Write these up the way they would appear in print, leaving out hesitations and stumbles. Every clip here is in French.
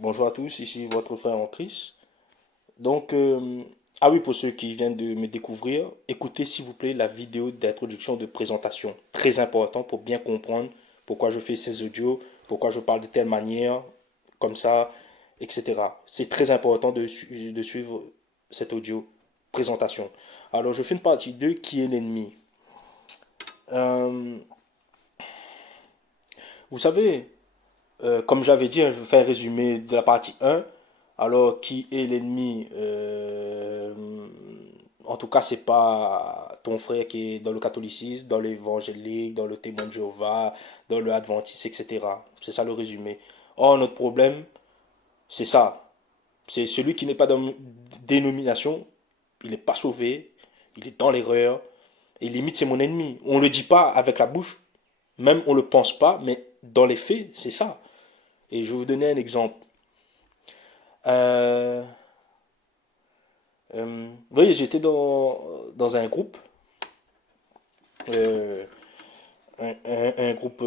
Bonjour à tous, ici votre frère en Christ. Donc, ah oui, pour ceux qui viennent de me découvrir, écoutez s'il vous plaît la vidéo d'introduction de présentation. Très important pour bien comprendre pourquoi je fais ces audios, pourquoi je parle de telle manière, comme ça, etc. C'est très important de suivre cet audio présentation. Alors, je fais une partie 2 qui est l'ennemi. Euh, vous savez, comme j'avais dit, je vais faire un résumé de la partie un. Alors, qui est l'ennemi? En tout cas, c'est pas ton frère qui est dans le catholicisme, dans l'évangélique, dans le témoin de Jéhovah, dans le adventiste, etc. C'est ça le résumé. Or, notre problème, c'est ça. C'est celui qui n'est pas dans dénomination, il n'est pas sauvé, il est dans l'erreur, et limite, c'est mon ennemi. On ne le dit pas avec la bouche, même on ne le pense pas, mais dans les faits, c'est ça. Et je vais vous donner un exemple. Euh, vous voyez, j'étais dans un groupe, euh, un groupe,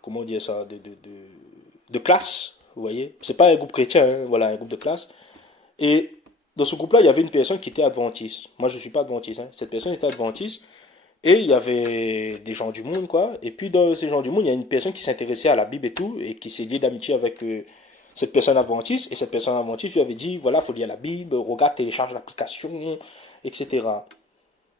comment dire ça, de classe, vous voyez. C'est pas un groupe chrétien, hein, voilà, un groupe de classe. Et dans ce groupe-là, il y avait une personne qui était adventiste. Moi, je ne suis pas adventiste, hein. Cette personne était adventiste. Et il y avait des gens du monde, quoi. Et puis, dans ces gens du monde, il y a une personne qui s'intéressait à la Bible et tout, et qui s'est liée d'amitié avec cette personne adventiste. Et cette personne adventiste lui avait dit, voilà, il faut lire la Bible, regarde, télécharge l'application, etc.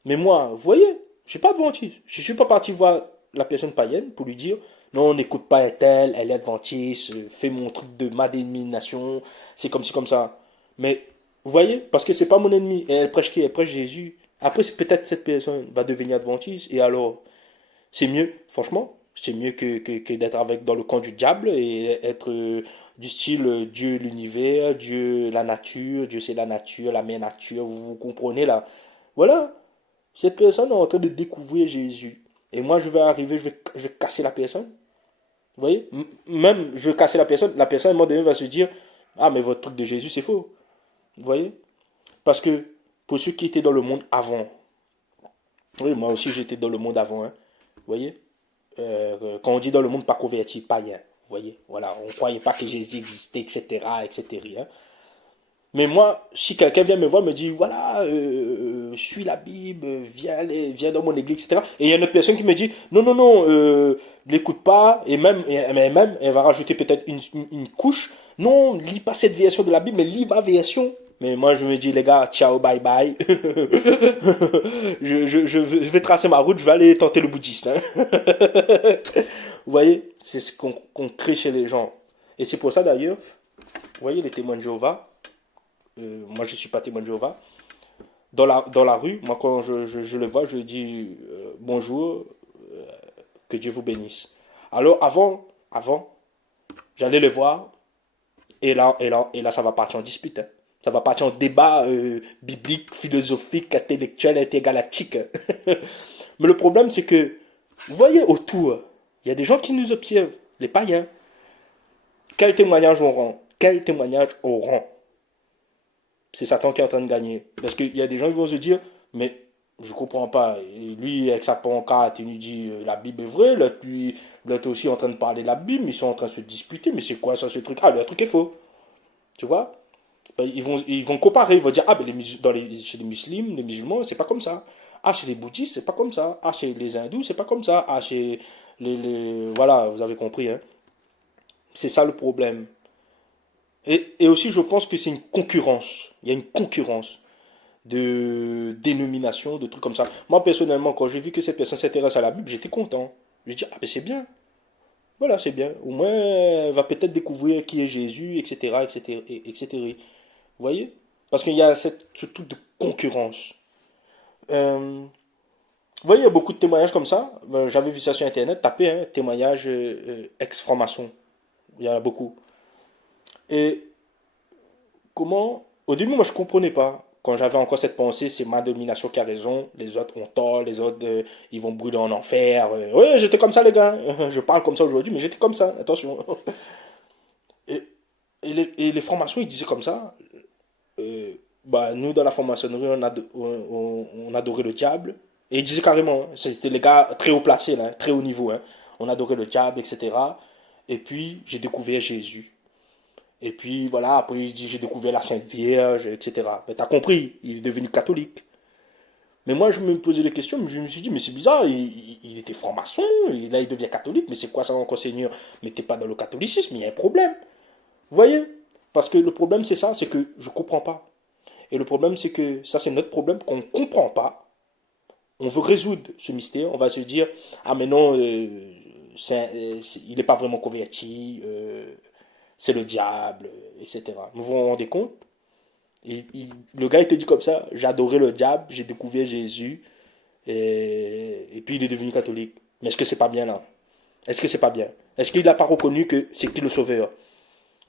Mais moi, vous voyez, je ne suis pas adventiste. Je ne suis pas parti voir la personne païenne pour lui dire, non, n'écoute pas un tel, elle est adventiste, fais mon truc de ma dénomination, c'est comme ci, comme ça. Mais, vous voyez, parce que c'est pas mon ennemi. Et elle prêche qui? Elle prêche Jésus. Après, peut-être cette personne va devenir adventiste. Et alors, c'est mieux, franchement, c'est mieux que d'être avec dans le camp du diable et être du style Dieu l'univers, Dieu la nature, Dieu c'est la nature, la mère nature, vous comprenez là. Voilà, cette personne est en train de découvrir Jésus. Et moi, je vais arriver, je vais casser la personne. Vous voyez? Même, je vais casser la personne, à un moment donné, va se dire, ah, mais votre truc de Jésus, c'est faux. Vous voyez? Parce que pour ceux qui étaient dans le monde avant, oui, moi aussi j'étais dans le monde avant, hein, vous voyez? Quand on dit dans le monde pas converti, païen, vous voyez? Voilà, on ne croyait pas que Jésus existait, etc., etc. Hein. Mais moi, si quelqu'un vient me voir, me dit, voilà, suis la Bible, viens dans mon église, etc. Et il y a une autre personne qui me dit, non, non, non, l'écoute pas, même, elle va rajouter peut-être une couche. Non, lis pas cette version de la Bible, mais lis ma version. Mais moi, je me dis, les gars, ciao, bye bye. Je vais tracer ma route, je vais aller tenter le bouddhiste. Hein. Vous voyez, c'est ce qu'on crée chez les gens. Et c'est pour ça d'ailleurs, vous voyez, les témoins de Jéhovah, moi je ne suis pas témoin de Jéhovah, dans la rue, moi quand je le vois, je dis bonjour, que Dieu vous bénisse. Alors avant j'allais le voir, et là, ça va partir en dispute. Hein. Ça va partir en débat biblique, philosophique, intellectuel, intergalactique. Hein. Mais le problème, c'est que, vous voyez autour, il y a des gens qui nous observent, les païens. Quel témoignage on rend? Quel témoignage on rend? C'est Satan qui est en train de gagner. Parce qu'il y a des gens qui vont se dire, mais je ne comprends pas. Et lui, avec sa pancarte, il nous dit la Bible est vraie. L'autre aussi en train de parler de la Bible, mais ils sont en train de se disputer. Mais c'est quoi ça, ce truc? Ah, le truc est faux. Tu vois? Ils vont comparer. Ils vont dire, ah, ben chez les musulmans, les musulmans, c'est pas comme ça. Ah, chez les bouddhistes, c'est pas comme ça. Ah, chez les hindous, c'est pas comme ça. Ah, chez voilà, vous avez compris. Hein? C'est ça le problème. Et aussi, je pense que c'est une concurrence. Il y a une concurrence de dénomination, de trucs comme ça. Moi, personnellement, quand j'ai vu que cette personne s'intéresse à la Bible, j'étais content. Je dis, ah ben c'est bien. Voilà, c'est bien. Au moins, elle va peut-être découvrir qui est Jésus, etc., etc., etc. Vous voyez? Parce qu'il y a ce truc de concurrence. Vous voyez, il y a beaucoup de témoignages comme ça. J'avais vu ça sur Internet. Tapez, hein, témoignage ex-franc-maçon. Il y en a beaucoup. Et comment... Au début, moi, je comprenais pas. Quand j'avais encore cette pensée, c'est ma domination qui a raison, les autres ont tort, les autres, ils vont brûler en enfer. Oui, j'étais comme ça, les gars. Je parle comme ça aujourd'hui, mais j'étais comme ça, attention. Et, et les formations, ils disaient comme ça. euh, Bah, nous, dans la franc-maçonnerie, on adorait le diable. Et ils disaient carrément, hein, c'était les gars très haut placés, là, très haut niveau. Hein. On adorait le diable, etc. Et puis, j'ai découvert Jésus. Et puis voilà, après il dit j'ai découvert la Sainte Vierge, etc. Mais t'as compris, il est devenu catholique. Mais moi je me posais des questions, je me suis dit mais c'est bizarre, il était franc-maçon, et là il devient catholique, mais c'est quoi ça encore Seigneur? Mais t'es pas dans le catholicisme, il y a un problème. Vous voyez? Parce que le problème c'est ça, c'est que je comprends pas. Et le problème c'est que ça c'est notre problème qu'on ne comprend pas. On veut résoudre ce mystère, on va se dire ah mais non, il n'est pas vraiment converti, c'est le diable, etc. Vous vous rendez compte? Le gars était dit comme ça, j'ai adoré le diable, j'ai découvert Jésus, et puis il est devenu catholique. Mais est-ce que c'est pas bien là? Est-ce que c'est pas bien? Est-ce qu'il n'a pas reconnu que c'est lui le sauveur?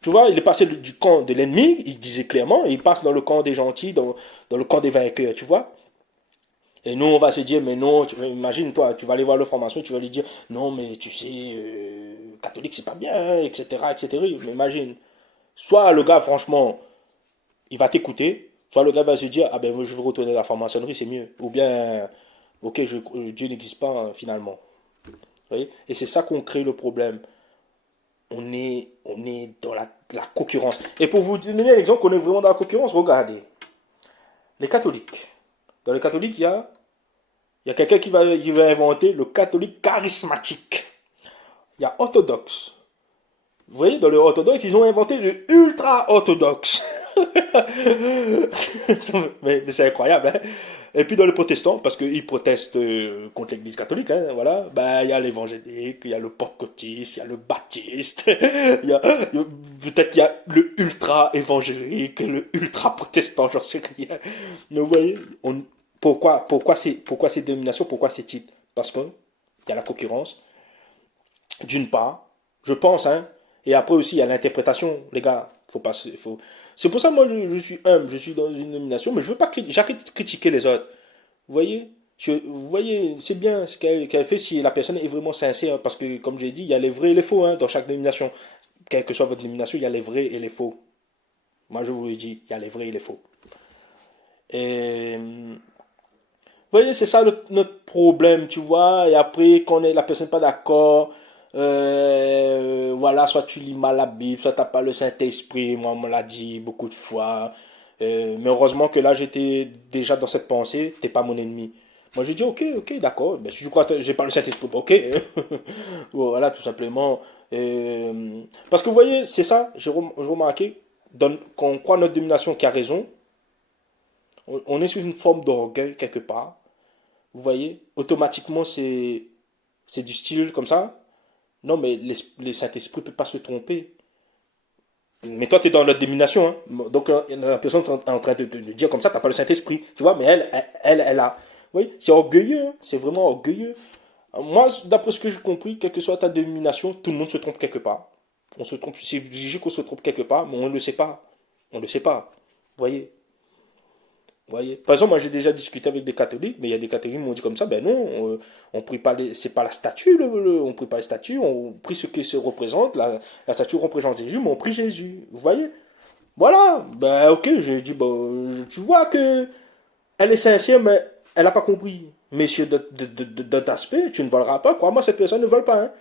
Tu vois, il est passé du camp de l'ennemi, il disait clairement, et il passe dans le camp des gentils, dans le camp des vainqueurs, tu vois. Et nous, on va se dire, mais non, imagine toi, tu vas aller voir le franc-maçon, tu vas lui dire, non, mais tu sais, catholique, c'est pas bien, etc., etc. Mais imagine, soit le gars, franchement, il va t'écouter, soit le gars va se dire, ah ben, moi, je veux retourner à la franc-maçonnerie, c'est mieux. Ou bien, ok, Dieu n'existe pas, hein, finalement. Vous voyez? Et c'est ça qu'on crée le problème. On est dans la concurrence. Et pour vous donner un exemple qu'on est vraiment dans la concurrence, regardez, les catholiques. Dans les catholiques, il y a quelqu'un qui va inventer le catholique charismatique. Il y a orthodoxe. Vous voyez, dans le orthodoxe, ils ont inventé le ultra-orthodoxe. mais c'est incroyable, hein. Et puis dans les protestants, parce qu'ils protestent contre l'église catholique, hein, voilà, bah, il y a l'évangélique, il y a le pentecôtiste, il y a le baptiste, peut-être qu'il y a le ultra-évangélique, le ultra-protestant, j'en sais rien. Mais vous voyez, pourquoi ces dénominations, pourquoi ces titres? Parce qu'il y a la concurrence, d'une part, je pense, hein, et après aussi, il y a l'interprétation, les gars. Faut pas, C'est pour ça, moi, je suis humble, je suis dans une nomination, mais je veux pas j'arrête de critiquer les autres. Vous voyez? Vous voyez, c'est bien ce qu'elle fait si la personne est vraiment sincère, parce que, comme j'ai dit, il y a les vrais et les faux, hein, dans chaque nomination. Quelle que soit votre nomination, il y a les vrais et les faux. Moi, je vous le dis, il y a les vrais et les faux. Et, vous voyez, c'est ça notre problème, tu vois. Et après, quand la personne n'est pas d'accord, voilà, soit tu lis mal la Bible, soit tu n'as pas le Saint-Esprit. Moi, on me l'a dit beaucoup de fois. Mais heureusement que là, j'étais déjà dans cette pensée, t'es pas mon ennemi. Moi, j'ai dit, ok, ok, d'accord. Mais si je crois que j'ai pas le Saint-Esprit, ok. Voilà, tout simplement. Parce que vous voyez, c'est ça, j'ai remarqué, quand on croit notre domination qui a raison, on est sur une forme d'orgueil quelque part. Vous voyez, automatiquement, c'est du style comme ça. Non, mais le Saint-Esprit ne peut pas se tromper. Mais toi, tu es dans la domination. Hein. Donc, la personne est en train de dire comme ça, tu n'as pas le Saint-Esprit. Tu vois, mais elle a. Oui, c'est orgueilleux. Hein. C'est vraiment orgueilleux. Moi, d'après ce que j'ai compris, quelle que soit ta domination, tout le monde se trompe quelque part. On se trompe. C'est obligé qu'on se trompe quelque part, mais on ne le sait pas. On ne le sait pas. Vous voyez? Voyez. Par exemple, moi j'ai déjà discuté avec des catholiques, mais il y a des catholiques qui m'ont dit comme ça, ben non, on prie pas c'est pas la statue, on prie pas les statues, on prie ce qui se représente, la statue représente Jésus, mais on prie Jésus. Vous voyez? Voilà, ben ok, j'ai dit, bon, tu vois que elle est sincère, mais elle n'a pas compris. Messieurs d'autres aspects, tu ne voleras pas, crois-moi, cette personne ne vole pas. Hein.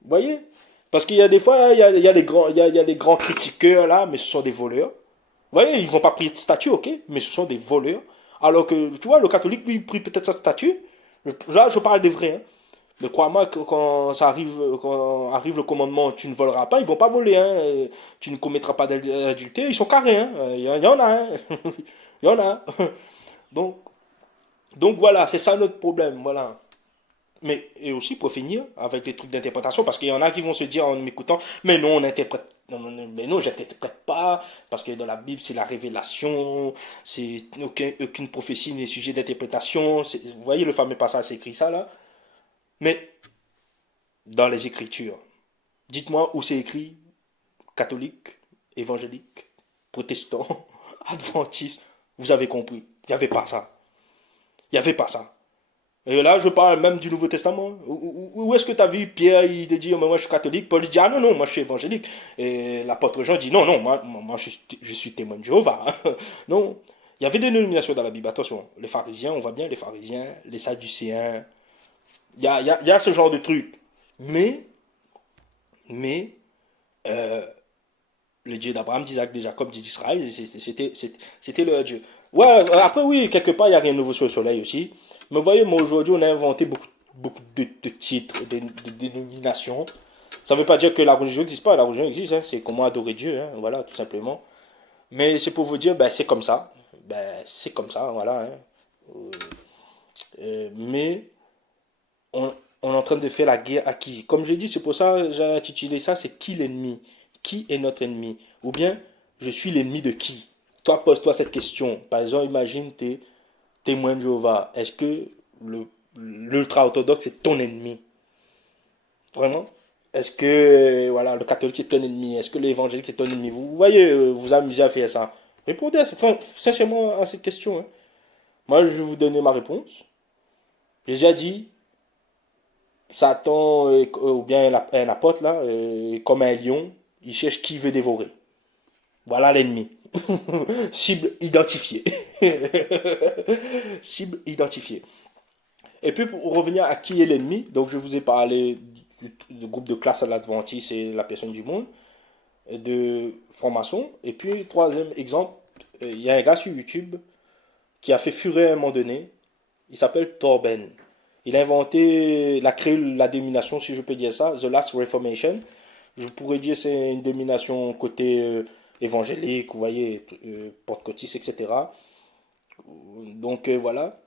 Vous voyez? Parce qu'il y a des fois, il y a les grands critiqueurs là, mais ce sont des voleurs. Vous voyez, ils vont pas prier de statue, ok, mais ce sont des voleurs. Alors que, tu vois, le catholique, lui, prie peut-être sa statue. Là, je parle des vrais. Hein. Mais crois-moi, quand arrive le commandement, tu ne voleras pas, ils vont pas voler. Hein. Tu ne commettras pas d'adultère, ils sont carrés. Hein. Y en a. Hein. Il y en a. Donc, donc voilà, c'est ça notre problème. Voilà. Mais et aussi pour finir avec les trucs d'interprétation, parce qu'il y en a qui vont se dire en m'écoutant, mais non, on interprète, mais non, j'interprète pas, parce que dans la Bible c'est la révélation, aucune prophétie n'est sujet d'interprétation. Vous voyez le fameux passage, c'est écrit ça là. Mais dans les Écritures, dites-moi où c'est écrit catholique, évangélique, protestant, adventiste. Vous avez compris, il n'y avait pas ça. Il n'y avait pas ça. Et là, je parle même du Nouveau Testament. Où est-ce que tu as vu Pierre, il te dit, oh, mais moi je suis catholique. Paul il dit, ah non, non, moi je suis évangélique. Et l'apôtre Jean dit, non, non, moi je suis témoin de Jéhovah. Non, il y avait des dénominations dans la Bible. Attention, les pharisiens, on voit bien les pharisiens, les sadducéens. Il y a ce genre de trucs. Mais, euh, le Dieu d'Abraham, d'Isaac, de Jacob, d'Israël, c'était leur Dieu. Ouais, après, oui, quelque part, il n'y a rien de nouveau sur le soleil aussi. Mais vous voyez, moi, aujourd'hui, on a inventé beaucoup de titres, de dénominations. Ça ne veut pas dire que la religion n'existe pas, la religion existe, hein, c'est comment adorer Dieu, hein, voilà, tout simplement. Mais c'est pour vous dire, ben, c'est comme ça. Ben, c'est comme ça, voilà. Hein. Mais on, on est en train de faire la guerre à qui? Comme je dis, c'est pour ça que j'ai intitulé ça, c'est qui l'ennemi? Qui est notre ennemi? Ou bien, je suis l'ennemi de qui? Toi, pose-toi cette question. Par exemple, imagine tes témoins de Jéhovah. Est-ce que l'ultra-orthodoxe est ton ennemi? Vraiment? Est-ce que voilà, le catholique est ton ennemi? Est-ce que l'évangélique est ton ennemi? Vous voyez, vous amusez à faire ça. Répondez sincèrement à cette question. Hein. Moi, je vais vous donner ma réponse. J'ai déjà dit, Satan, ou bien un apôtre, là, comme un lion, il cherche qui veut dévorer. Voilà l'ennemi. Cible identifiée. Cible identifiée. Et puis, pour revenir à qui est l'ennemi, donc je vous ai parlé du groupe de classe à l'Adventiste et la personne du monde, de formation. Et puis, troisième exemple, il y a un gars sur YouTube qui a fait furer à un moment donné. Il s'appelle Torben. Il a inventé, il a créé la dénomination, si je peux dire ça, The Last Reformation. Je pourrais dire c'est une dénomination côté évangélique, vous voyez, porte-cotiste, etc. Donc voilà.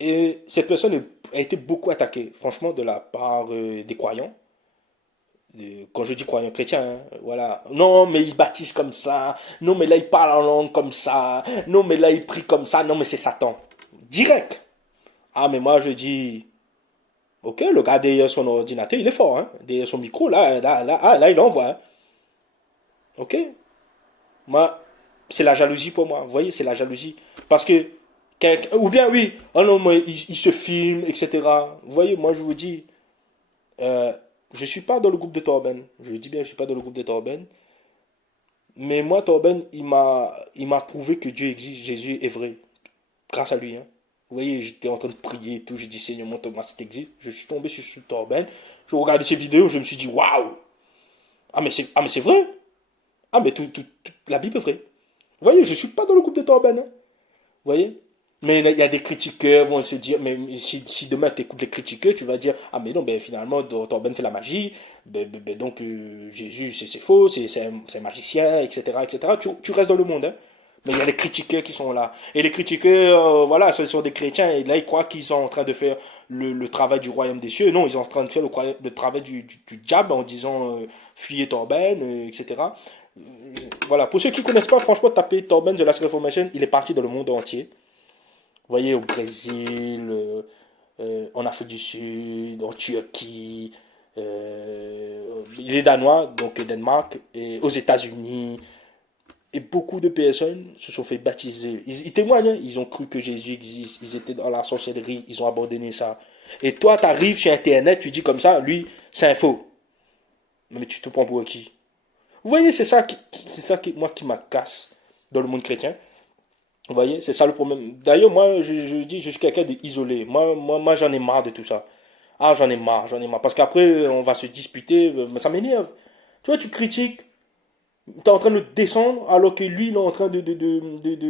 Et cette personne a été beaucoup attaquée, franchement, de la part des croyants. Quand je dis croyants chrétiens, hein, voilà. Non, mais il baptise comme ça. Non, mais là, il parle en langue comme ça. Non, mais là, il prie comme ça. Non, mais c'est Satan. Direct. Ah, mais moi, je dis, ok, le gars derrière son ordinateur, il est fort. Hein. Derrière son micro, là, il envoie. Hein. Ok. Moi, c'est la jalousie pour moi. Vous voyez, c'est la jalousie. Parce que, ou bien, oui, oh non, mais il se filme, etc. Vous voyez, moi, je vous dis, euh, je ne suis pas dans le groupe de Torben. Je dis bien, je ne suis pas dans le groupe de Torben. Mais moi, Torben, il m'a prouvé que Dieu existe, Jésus est vrai. Grâce à lui. Hein. Vous voyez, j'étais en train de prier et tout. J'ai dit, Seigneur, montre-moi cet existe. Je suis tombé sur Torben. Je regardais ses vidéos, je me suis dit, waouh! Ah, mais c'est vrai. Ah, mais la Bible est vraie. Vous voyez, je ne suis pas dans le groupe de Torben. Hein. Vous voyez? Mais il y a des critiqueurs vont se dire, mais si demain tu écoutes les critiqueurs, tu vas dire, ah mais non, ben finalement, Torben fait la magie, donc Jésus c'est faux, c'est un magicien, etc. etc. Tu restes dans le monde. Hein. Mais il y a les critiqueurs qui sont là. Et les critiqueurs, voilà, ce sont des chrétiens, et là ils croient qu'ils sont en train de faire le travail du royaume des cieux. Non, ils sont en train de faire le travail du diable en disant, fuyez Torben, etc. Voilà, pour ceux qui ne connaissent pas, franchement, tapez Torben de la Reformation, il est parti dans le monde entier. Vous voyez, au Brésil, en Afrique du Sud, en Turquie, il est danois, donc Danemark, et aux États-Unis. Et beaucoup de personnes se sont fait baptiser. Ils témoignent, hein, ils ont cru que Jésus existe, ils étaient dans la sorcellerie, ils ont abandonné ça. Et toi, tu arrives sur Internet, tu dis comme ça, lui, c'est un faux. Mais tu te prends pour qui? Vous voyez, c'est ça qui, moi, qui m'agace dans le monde chrétien. Vous voyez, c'est ça le problème. D'ailleurs, moi, je dis, je suis quelqu'un d'isolé. Moi, j'en ai marre de tout ça. Ah, j'en ai marre. Parce qu'après, on va se disputer, mais ça m'énerve. Tu vois, tu critiques, tu es en train de le descendre, alors que lui, il est en train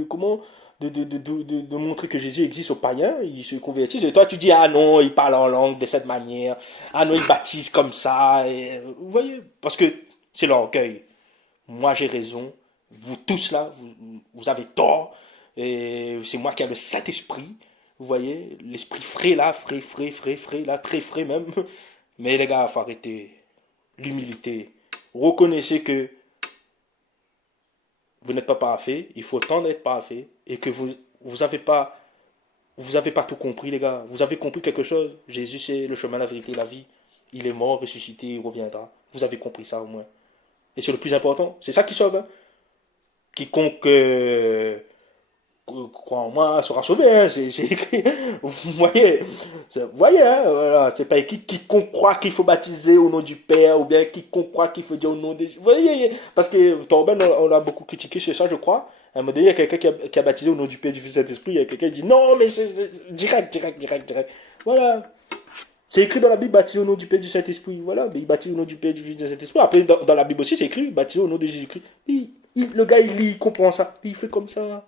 comment, de montrer que Jésus existe aux païens, il se convertit. Et toi, tu dis, ah non, il parle en langue de cette manière. Ah non, il baptise comme ça. Et, vous voyez, parce que c'est l'orgueil. Moi, j'ai raison. Vous tous là, vous avez tort. Et c'est moi qui ai le Saint-Esprit. Vous voyez, l'esprit frais là, frais là, très frais même. Mais les gars, il faut arrêter. L'humilité. Reconnaissez que vous n'êtes pas parfait. Il faut tendre à être parfait. Et que vous avez pas, vous avez pas tout compris, les gars. Vous avez compris quelque chose. Jésus, c'est le chemin, la vérité et la vie. Il est mort, ressuscité, il reviendra. Vous avez compris ça au moins. Et c'est le plus important. C'est ça qui sauve. Hein. Quiconque croit en moi sera sauvé. Hein. C'est écrit. Vous voyez, vous voyez hein, voilà. C'est pas écrit quiconque croit qu'il faut baptiser au nom du Père ou bien quiconque croit qu'il faut dire au nom des. Vous voyez, parce que Torben, on a beaucoup critiqué sur ça, je crois. À un moment donné, il y a quelqu'un qui a baptisé au nom du Père, du Fils et du Saint-Esprit. Il y a quelqu'un qui dit non, mais c'est direct. Voilà. C'est écrit dans la Bible, baptisé au nom du Père et du Saint-Esprit. Voilà, mais il baptise au nom du Père et du Fils et du Saint-Esprit. Après, dans la Bible aussi, c'est écrit, baptisé au nom de Jésus-Christ. Le gars, il comprend ça. Il fait comme ça.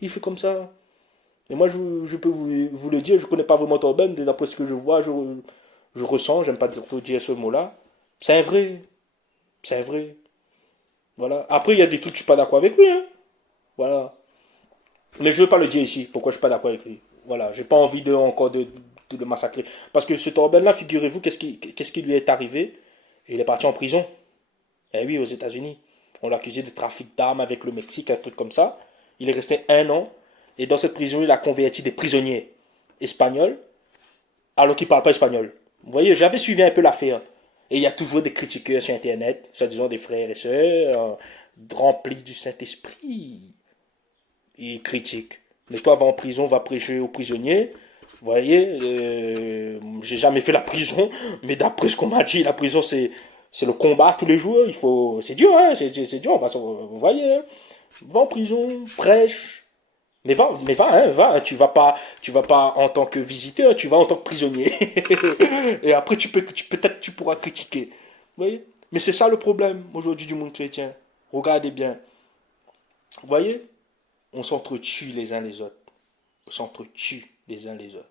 Il fait comme ça. Et moi, je peux vous le dire, je ne connais pas vraiment Torben, d'après ce que je vois, je ressens, j'aime pas dire ce mot-là. C'est un vrai. C'est un vrai. Voilà. Après, il y a des trucs, je suis pas d'accord avec lui. Hein. Voilà. Mais je ne veux pas le dire ici, pourquoi je ne suis pas d'accord avec lui. Voilà. J'ai pas envie encore de le massacrer. Parce que ce Torben-là, figurez-vous, qu'est-ce qui lui est arrivé? Il est parti en prison. Eh oui, aux États-Unis. On l'a accusé de trafic d'armes avec le Mexique, un truc comme ça. Il est resté 1 an. Et dans cette prison, il a converti des prisonniers espagnols, alors qu'ils ne parlent pas espagnol. Vous voyez, j'avais suivi un peu l'affaire. Et il y a toujours des critiqueurs sur Internet, soi-disant des frères et sœurs, remplis du Saint-Esprit. Ils critiquent. Mais toi, va en prison, va prêcher aux prisonniers. Vous voyez, j'ai jamais fait la prison, mais d'après ce qu'on m'a dit, la prison, c'est le combat tous les jours. C'est dur, hein, c'est dur. Vous voyez, hein, va en prison, prêche. Mais va, hein, tu vas pas en tant que visiteur, tu vas en tant que prisonnier. Et après, peut-être tu pourras critiquer. Vous voyez? Mais c'est ça le problème aujourd'hui du monde chrétien. Regardez bien. Vous voyez? On s'entretue les uns les autres. On s'entretue les uns les autres.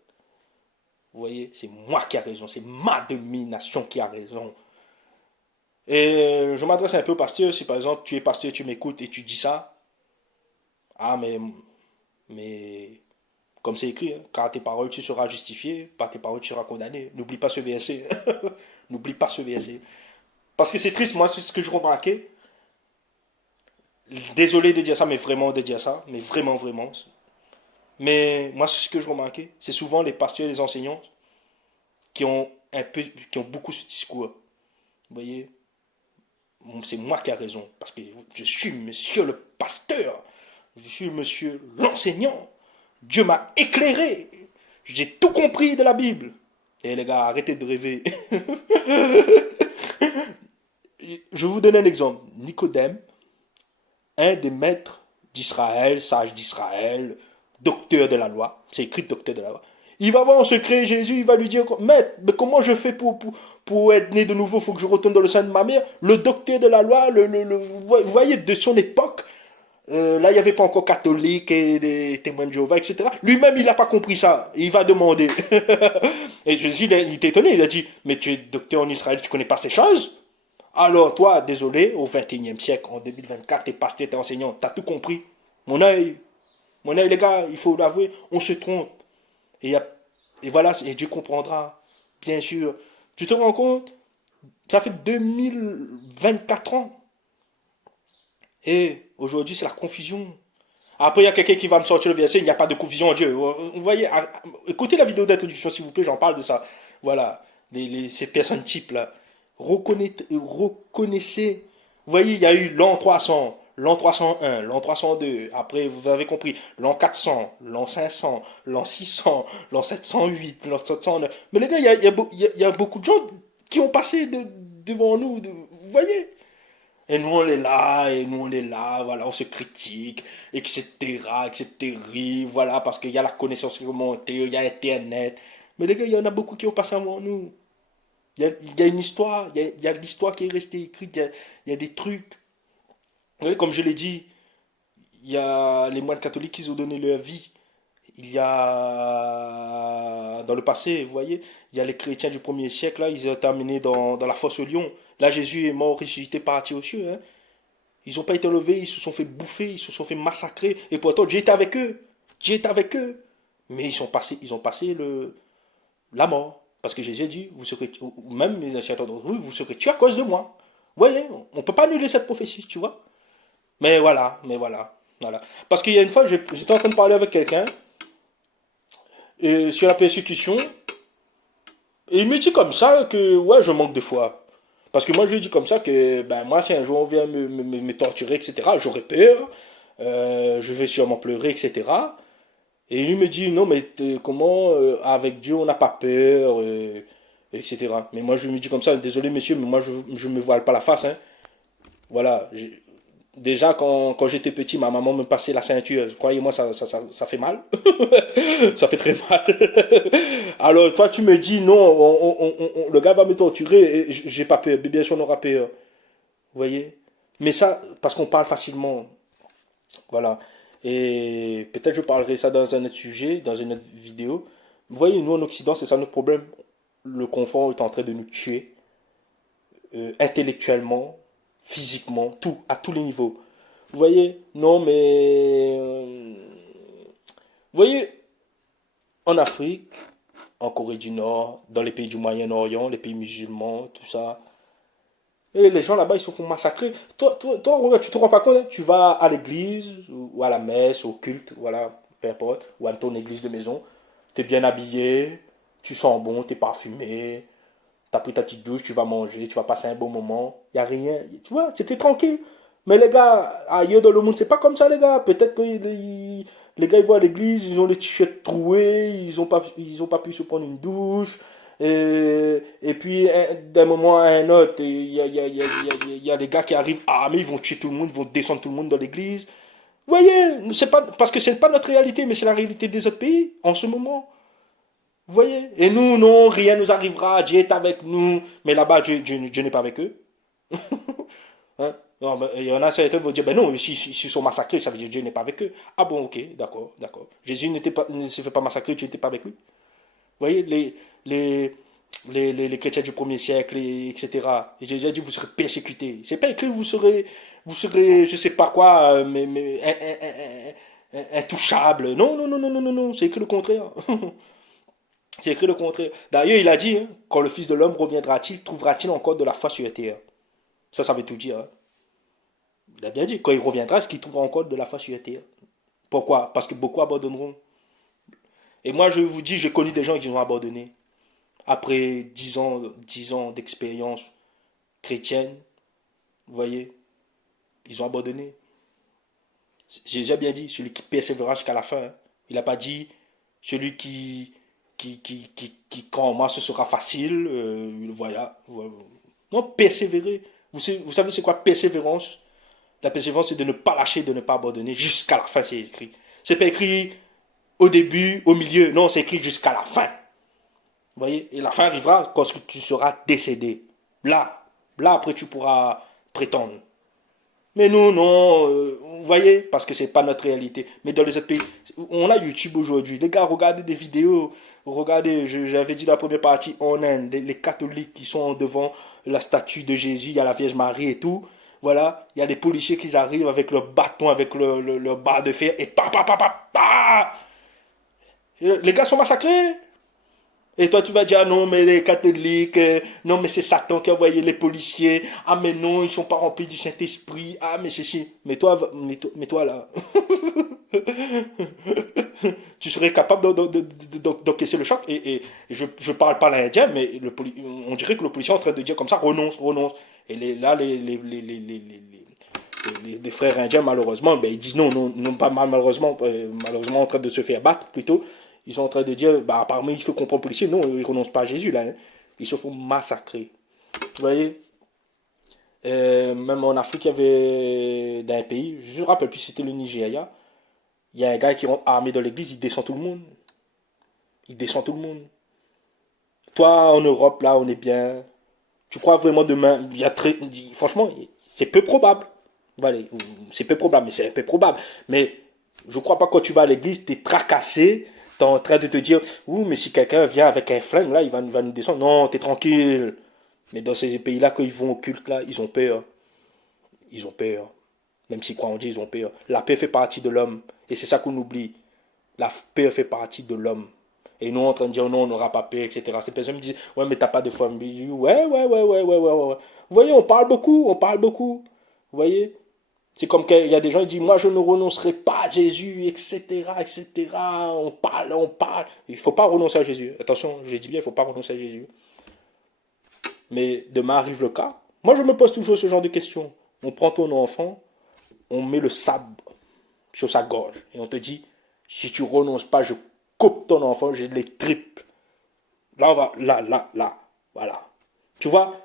Vous voyez? C'est moi qui a raison. C'est ma domination qui a raison. Et je m'adresse un peu au pasteur. Si par exemple tu es pasteur, tu m'écoutes et tu dis ça. Ah, mais comme c'est écrit, hein, car tes paroles tu seras justifié, par tes paroles tu seras condamné. N'oublie pas ce verset. N'oublie pas ce verset. Parce que c'est triste, moi, c'est ce que je remarquais. Désolé de dire ça, mais vraiment de dire ça. Mais vraiment, vraiment. Mais moi, c'est ce que je remarquais. C'est souvent les pasteurs et les enseignants qui ont beaucoup ce discours. Vous voyez, c'est moi qui ai raison. Parce que je suis monsieur le pasteur. Je suis monsieur l'enseignant. Dieu m'a éclairé. J'ai tout compris de la Bible. Et les gars, arrêtez de rêver. Je vous donne un exemple. Nicodème, un des maîtres d'Israël, sage d'Israël, docteur de la loi, c'est écrit docteur de la loi, il va voir en secret Jésus, il va lui dire, maître, mais comment je fais pour être né de nouveau, il faut que je retourne dans le sein de ma mère. Le docteur de la loi, vous voyez, de son époque, là, il n'y avait pas encore catholique et des témoins de Jéhovah, etc. Lui-même, il n'a pas compris ça. Il va demander. Et Jésus, il était étonné. Il a dit, mais tu es docteur en Israël, tu ne connais pas ces choses? Alors, toi, désolé, au XXIe siècle, en 2024, t'es pasteur, t'es enseignant, t'as tout compris. Mon œil, les gars, il faut l'avouer, on se trompe. Et, et voilà, et Dieu comprendra, bien sûr. Tu te rends compte? Ça fait 2024 ans. Et aujourd'hui, c'est la confusion. Après, il y a quelqu'un qui va me sortir le verset, il n'y a pas de confusion en Dieu. Vous voyez, écoutez la vidéo d'introduction, s'il vous plaît, j'en parle de ça. Voilà, ces personnes types là. Reconnaissez. Vous voyez, il y a eu l'an 300, l'an 301, l'an 302. Après, vous avez compris, l'an 400, l'an 500, l'an 600, l'an 708, l'an 709. Mais les gars, il y a beaucoup de gens qui ont passé devant nous. Vous voyez? Et nous on est là, et nous on est là, voilà, on se critique, etc., etc., voilà, parce qu'il y a la connaissance qui est remontée, il y a Internet. Mais les gars, il y en a beaucoup qui ont passé avant nous. Il y a une histoire, il y a l'histoire qui est restée écrite, il y a des trucs. Oui, comme je l'ai dit, il y a les moines catholiques qui ont donné leur vie. Il y a, dans le passé, vous voyez, il y a les chrétiens du 1er siècle, là, ils ont été amenés dans la fosse au lion. Là, Jésus est mort, ressuscité, parti aux cieux. Hein. Ils n'ont pas été enlevés, ils se sont fait bouffer, ils se sont fait massacrer. Et pourtant, Dieu était avec eux. Dieu était avec eux. Mais ils ont passé la mort. Parce que Jésus a dit, vous serez, même les anciens d'entre vous, vous serez tués à cause de moi. Vous voyez, on ne peut pas annuler cette prophétie, tu vois. Mais voilà. Parce qu'il y a une fois, j'étais en train de parler avec quelqu'un sur la persécution. Et il me dit comme ça que, ouais, je manque de foi. Parce que moi, je lui dis comme ça que, ben, moi, si un jour on vient me torturer, etc., j'aurais peur. Je vais sûrement pleurer, etc. Et lui me dit, non, mais comment, avec Dieu, on n'a pas peur, etc. Mais moi, je lui dis comme ça, désolé, monsieur, mais moi, je ne me voile pas la face. Hein. Voilà. Déjà, quand j'étais petit, ma maman me passait la ceinture. Croyez-moi, ça fait mal. Ça fait très mal. Alors, toi, tu me dis, non, le gars va me torturer. Et j'ai pas peur. Bien sûr, on aura peur. Vous voyez? Mais ça, parce qu'on parle facilement. Voilà. Et peut-être je parlerai ça dans un autre sujet, dans une autre vidéo. Vous voyez, nous en Occident, c'est ça notre problème. Le confort est en train de nous tuer, intellectuellement, physiquement, tout, à tous les niveaux. Vous voyez, non, mais... vous voyez, en Afrique, en Corée du Nord, dans les pays du Moyen-Orient, les pays musulmans, tout ça, et les gens là-bas, ils se font massacrer. Toi, regarde, tu te rends pas compte, hein. Tu vas à l'église, ou à la messe, au culte, voilà, peu importe, ou à ton église de maison, tu es bien habillé, tu sens bon, tu es parfumé, tu as pris ta petite douche, tu vas manger, tu vas passer un bon moment, il n'y a rien, tu vois, c'était tranquille. Mais les gars, ailleurs dans le monde, c'est pas comme ça, les gars. Peut-être que les gars, ils vont à l'église, ils ont les t-shirts troués, ils ont pas pu se prendre une douche. Et puis, d'un moment à un autre, il y a des gars qui arrivent armés, ils vont tuer tout le monde, ils vont descendre tout le monde dans l'église. Vous voyez, c'est pas, parce que c'est pas notre réalité, mais c'est la réalité des autres pays en ce moment. Vous voyez? Et nous, non, rien nous arrivera, Dieu est avec nous. Mais là-bas, Dieu n'est pas avec eux. Hein? Non, mais il y en a certains qui vont dire, ben non, s'ils sont massacrés, ça veut dire que Dieu n'est pas avec eux. Ah bon, ok, d'accord, d'accord. Jésus ne se fait pas massacrer, Dieu n'était pas avec lui. Vous voyez, les, les chrétiens du premier siècle, etc. Et Jésus a dit, vous serez persécutés. C'est pas écrit, vous serez, je sais pas quoi, mais intouchable. Non, non, non, non, non, non, non, c'est écrit le contraire. C'est écrit le contraire. D'ailleurs, il a dit, hein, quand le Fils de l'homme reviendra-t-il, trouvera-t-il encore de la foi sur la terre? Ça veut tout dire. Hein. Il a bien dit, quand il reviendra, est-ce qu'il trouvera encore de la foi sur la terre? Pourquoi? Parce que beaucoup abandonneront. Et moi, je vous dis, j'ai connu des gens qui ont abandonné. Après 10 ans d'expérience chrétienne, vous voyez, ils ont abandonné. Jésus a bien dit, celui qui persévérera jusqu'à la fin. Hein. Il n'a pas dit, celui qui commence, ce sera facile. Voilà. Non, persévérer. Vous savez, c'est quoi persévérance? La persévérance, c'est de ne pas lâcher, de ne pas abandonner jusqu'à la fin, c'est écrit. C'est pas écrit au début, au milieu. Non, c'est écrit jusqu'à la fin. Vous voyez? Et la fin arrivera quand tu seras décédé. Là, après, tu pourras prétendre. Mais nous, non, vous voyez, parce que c'est pas notre réalité. Mais dans les autres pays, on a YouTube aujourd'hui. Les gars, regardez des vidéos. Regardez, j'avais dit dans la première partie, en Inde, les catholiques qui sont devant la statue de Jésus, il y a la Vierge Marie et tout. Voilà, il y a des policiers qui arrivent avec leur bâton, avec leur barre de fer, et pa. Et les gars sont massacrés. Et toi, tu vas dire, ah non, mais les catholiques, non, mais c'est Satan qui a envoyé les policiers. Ah, mais non, ils ne sont pas remplis du Saint-Esprit. Ah, mais ceci. Mais toi là, tu serais capable d'encaisser le choc. Et je parle pas l'indien, mais on dirait que le policier est en train de dire comme ça, renonce, renonce. Et là, les frères indiens, malheureusement, ben, ils disent non, non, non pas malheureusement, malheureusement en train de se faire battre plutôt. Ils sont en train de dire, bah, apparemment, il faut comprendre les policiers. Non, ils ne renoncent pas à Jésus, là. Hein. Ils se font massacrer. Vous voyez, même en Afrique, il y avait, dans un pays, je ne me rappelle plus si c'était le Nigeria, il y a un gars qui rentre armé dans l'église, il descend tout le monde. Il descend tout le monde. Toi, en Europe, là, on est bien. Tu crois vraiment demain, il y a très, franchement, c'est peu probable. Voilà, c'est peu probable, mais c'est un peu probable. Mais je crois pas quand tu vas à l'église, tu es tracassé, tu es en train de te dire, ouh, mais si quelqu'un vient avec un flingue, là, il va nous descendre. Non, tu es tranquille. Mais dans ces pays-là, quand ils vont au culte, là, ils ont peur. Ils ont peur. Même s'ils croient en Dieu, ils ont peur. La paix fait partie de l'homme. Et c'est ça qu'on oublie. La paix fait partie de l'homme. Et nous, en train de dire non, on n'aura pas paix, etc. Ces personnes me disent, ouais, mais t'as pas de foi. Je dis, ouais. Vous voyez, on parle beaucoup, on parle beaucoup. Vous voyez? C'est comme qu'il y a des gens qui disent, moi, je ne renoncerai pas à Jésus, etc., etc. On parle, on parle. Il ne faut pas renoncer à Jésus. Attention, je dis bien, il ne faut pas renoncer à Jésus. Mais demain arrive le cas. Moi, je me pose toujours ce genre de questions. On prend ton enfant, on met le sabre sur sa gorge et on te dit, si tu renonces pas, je coupe ton enfant, j'ai les tripes. Là, on va, là, voilà. Tu vois,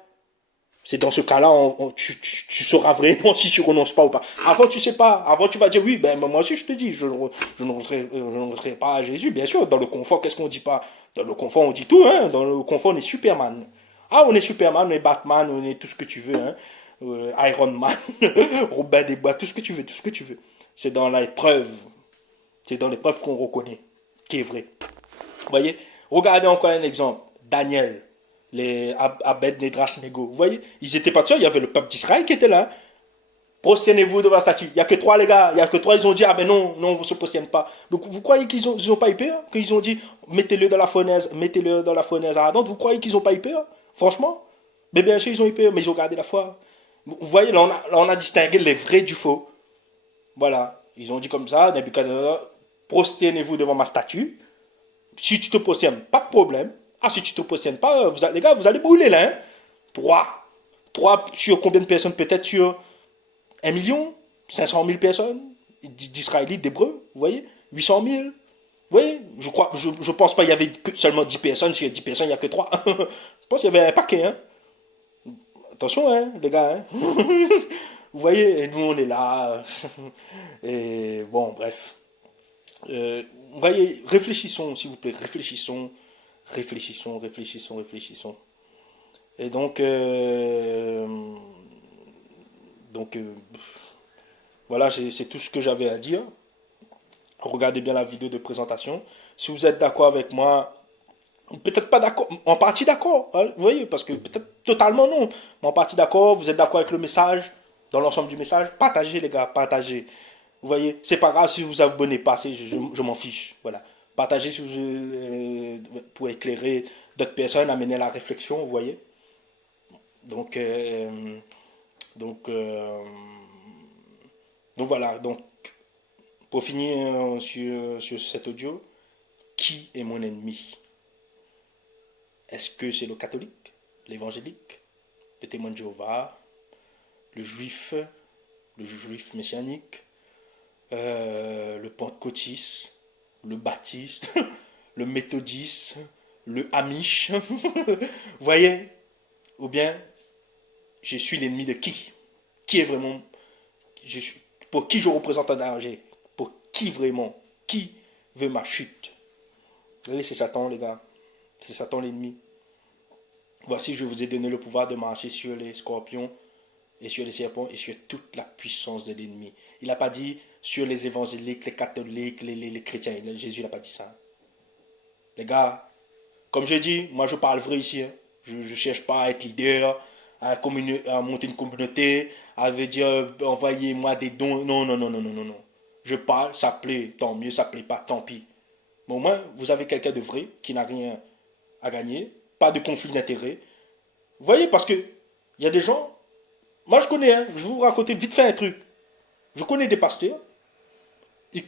C'est dans ce cas-là, tu sauras vraiment si tu renonces pas ou pas. Avant, tu sais pas. Avant, tu vas dire oui, ben moi aussi je te dis, je ne renoncerai pas à Jésus. Bien sûr, dans le confort, qu'est-ce qu'on dit pas? Dans le confort, on dit tout, hein. Dans le confort, on est Superman. Ah, on est Superman, on est Batman, on est tout ce que tu veux, hein. Iron Man, Robin des Bois, tout ce que tu veux, tout ce que tu veux. C'est dans l'épreuve. C'est dans l'épreuve qu'on reconnaît qui est vrai. Vous voyez? Regardez encore un exemple. Daniel, les Abed Nedrash Nego. Vous voyez? Ils étaient pas seuls, il y avait le peuple d'Israël qui était là. Prosternez-vous devant la statue. Il n'y a que trois, les gars. Il n'y a que trois. Ils ont dit, ah ben non, non, on ne se prosterne pas. Donc vous croyez qu'ils n'ont pas eu peur? Qu'ils ont dit, mettez-le dans la fournaise, mettez-le dans la fournaise ardente. Vous croyez qu'ils n'ont pas eu peur? Franchement? Mais bien sûr, ils ont eu peur, mais ils ont gardé la foi. Vous voyez, là, on a distingué les vrais du faux. Voilà. Ils ont dit comme ça, Nebuchadnezzar, prosternez-vous devant ma statue. Si tu te prosternes, pas de problème. Ah, si tu te prosternes pas, les gars, vous allez brûler là. Hein? Trois. Trois sur combien de personnes? Peut-être sur 1 500 000 personnes d'Israélites, d'Hébreux, vous voyez? 800 000. Vous voyez? Je pense pas qu'il y avait seulement 10 personnes. Sur 10 personnes, il n'y a que 3. Je pense qu'il y avait un paquet. Hein? Attention, hein, les gars. Hein? Vous voyez, et nous, on est là. Et bon, bref. Vous voyez, réfléchissons, s'il vous plaît. Réfléchissons. Réfléchissons, réfléchissons, réfléchissons. Et donc, donc voilà, c'est tout ce que j'avais à dire. Regardez bien la vidéo de présentation. Si vous êtes d'accord avec moi, peut-être pas d'accord, en partie d'accord, hein, vous voyez, parce que peut-être totalement non, mais en partie d'accord, vous êtes d'accord avec le message, dans l'ensemble du message, partagez les gars, partagez. Vous voyez, c'est pas grave si vous abonnez pas, je m'en fiche, voilà. Partagez si pour éclairer d'autres personnes, amener la réflexion, vous voyez. Donc, donc, euh, donc voilà, donc pour finir sur cet audio, qui est mon ennemi? Est-ce que c'est le catholique, l'évangélique, le témoin de Jéhovah, le juif messianique, le pentecôtiste, le baptiste, le méthodiste, le amish? Vous voyez? Ou bien, je suis l'ennemi de qui? Qui est vraiment... pour qui je représente un danger? Pour qui vraiment? Qui veut ma chute? Vous voyez, c'est Satan, les gars. C'est Satan l'ennemi. Voici, je vous ai donné le pouvoir de marcher sur les scorpions et sur les serpents et sur toute la puissance de l'ennemi. Il n'a pas dit sur les évangéliques, les catholiques, les chrétiens. Jésus n'a pas dit ça. Les gars, comme je dis, moi je parle vrai ici. Hein. Je ne cherche pas à être leader, à monter une communauté, à dire envoyez-moi des dons. Non, non, non, non, non, non, non. Je parle, ça plaît, tant mieux, ça plaît pas, tant pis. Mais au moins, vous avez quelqu'un de vrai qui n'a rien à gagner, pas de conflit d'intérêt. Vous voyez, parce que il y a des gens, moi je connais, hein, je vais vous raconter vite fait un truc. Je connais des pasteurs, ils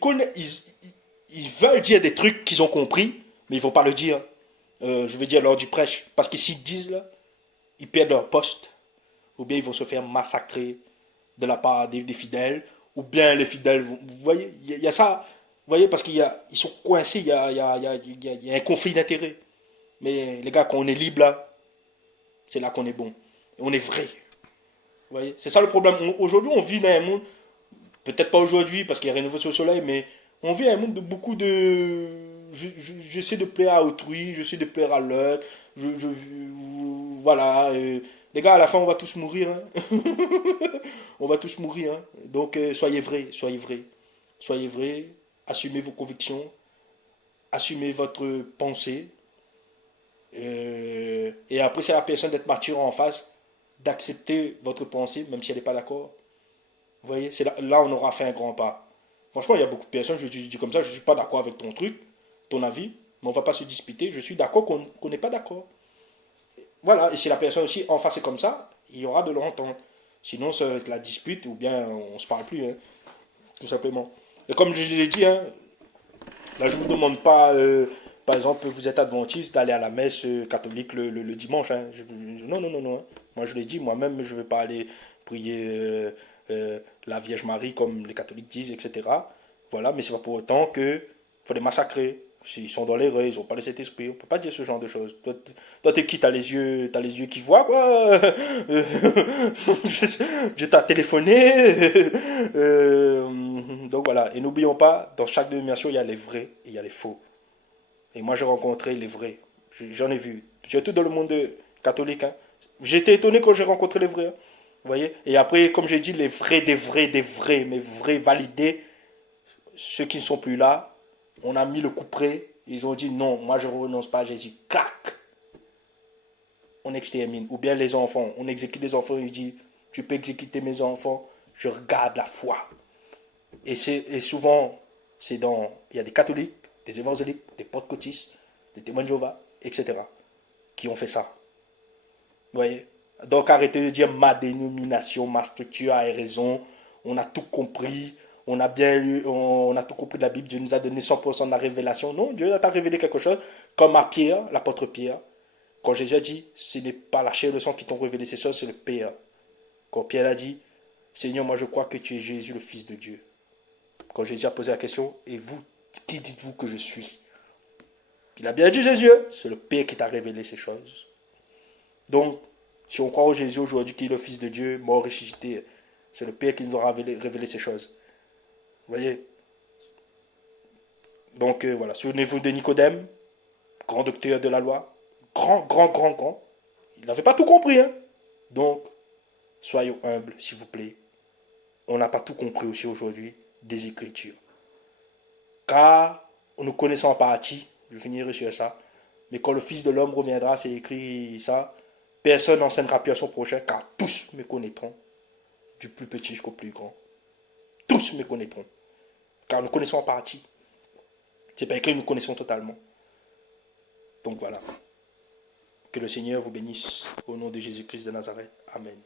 veulent dire des trucs qu'ils ont compris, mais ils ne vont pas le dire. Je veux dire lors du prêche. Parce que s'ils disent là, ils perdent leur poste, ou bien ils vont se faire massacrer de la part des fidèles, ou bien les fidèles vont... Vous voyez, il y a ça. Vous voyez, parce qu'ils sont coincés, il y a un conflit d'intérêts. Mais les gars, quand on est libre là, c'est là qu'on est bon. Et on est vrai. Vous voyez, c'est ça le problème. Aujourd'hui, on vit dans un monde, peut-être pas aujourd'hui parce qu'il y a rien de nouveau sur le soleil, mais on vit un monde de beaucoup de... J'essaie de plaire à autrui, j'essaie de plaire à l'autre. Voilà. Les gars, à la fin, on va tous mourir. Hein. On va tous mourir. Hein. Donc, soyez vrais, soyez vrais. Soyez vrais, assumez vos convictions, assumez votre pensée. Et après, c'est la personne d'être mature en face, d'accepter votre pensée, même si elle n'est pas d'accord. Vous voyez, c'est là on aura fait un grand pas. Franchement, il y a beaucoup de personnes, je dis comme ça, je ne suis pas d'accord avec ton truc, ton avis, mais on ne va pas se disputer, je suis d'accord qu'on n'est pas d'accord. Voilà, et si la personne aussi en face est comme ça, il y aura de l'entente. Sinon, ça va être la dispute ou bien on ne se parle plus, hein, tout simplement. Et comme je l'ai dit, hein, là je ne vous demande pas, par exemple, vous êtes adventiste, d'aller à la messe catholique le dimanche. Hein. Non, non, non, non. Hein. Moi je l'ai dit, moi-même je ne vais pas aller prier la Vierge Marie comme les catholiques disent, etc. Voilà, mais c'est pas pour autant que faut les massacrer. S'ils sont dans l'erreur, ils n'ont pas le Saint-Esprit. On ne peut pas dire ce genre de choses. Toi t'es qui? T'as les yeux qui voient, quoi. Je t'ai téléphoné. Donc voilà. Et n'oublions pas, dans chaque dénomination, il y a les vrais et il y a les faux. Et moi, j'ai rencontré les vrais. J'en ai vu. Surtout dans le monde catholique. Hein. J'étais étonné quand j'ai rencontré les vrais. Hein. Vous voyez? Et après, comme j'ai dit, les vrais, des vrais, mais vrais validés, ceux qui ne sont plus là, on a mis le coup près. Ils ont dit non, moi je ne renonce pas à Jésus. Clac! On extermine. Ou bien les enfants. On exécute les enfants. Il dit tu peux exécuter mes enfants. Je regarde la foi. Et souvent, il y a des catholiques, des évangéliques, des pentecôtistes, des témoins de Jéhovah, etc. qui ont fait ça. Vous voyez? Donc arrêtez de dire ma dénomination, ma structure a raison. On a tout compris. On a tout compris de la Bible. Dieu nous a donné 100% de la révélation. Non, Dieu t'a révélé quelque chose. Comme à Pierre, l'apôtre Pierre. Quand Jésus a dit, ce n'est pas la chair et le sang qui t'ont révélé ces choses, c'est le Père. Quand Pierre a dit, Seigneur, moi je crois que tu es Jésus, le Fils de Dieu. Quand Jésus a posé la question, et vous, qui dites-vous que je suis? Il a bien dit Jésus, c'est le Père qui t'a révélé ces choses. Donc, si on croit au Jésus aujourd'hui qui est le Fils de Dieu, mort, ressuscité, c'est le Père qui nous aura révélé ces choses. Vous voyez? Donc voilà, souvenez-vous de Nicodème, grand docteur de la loi, grand. Il n'avait pas tout compris. Hein? Donc, soyons humbles, s'il vous plaît. On n'a pas tout compris aussi aujourd'hui des Écritures. Car nous connaissons en partie, je finirai sur ça, mais quand le Fils de l'homme reviendra, c'est écrit ça, personne n'enseignera plus à son prochain, car tous me connaîtront, du plus petit jusqu'au plus grand. Tous me connaîtront, car nous connaissons en partie. C'est pas écrit, nous connaissons totalement. Donc voilà. Que le Seigneur vous bénisse au nom de Jésus-Christ de Nazareth. Amen.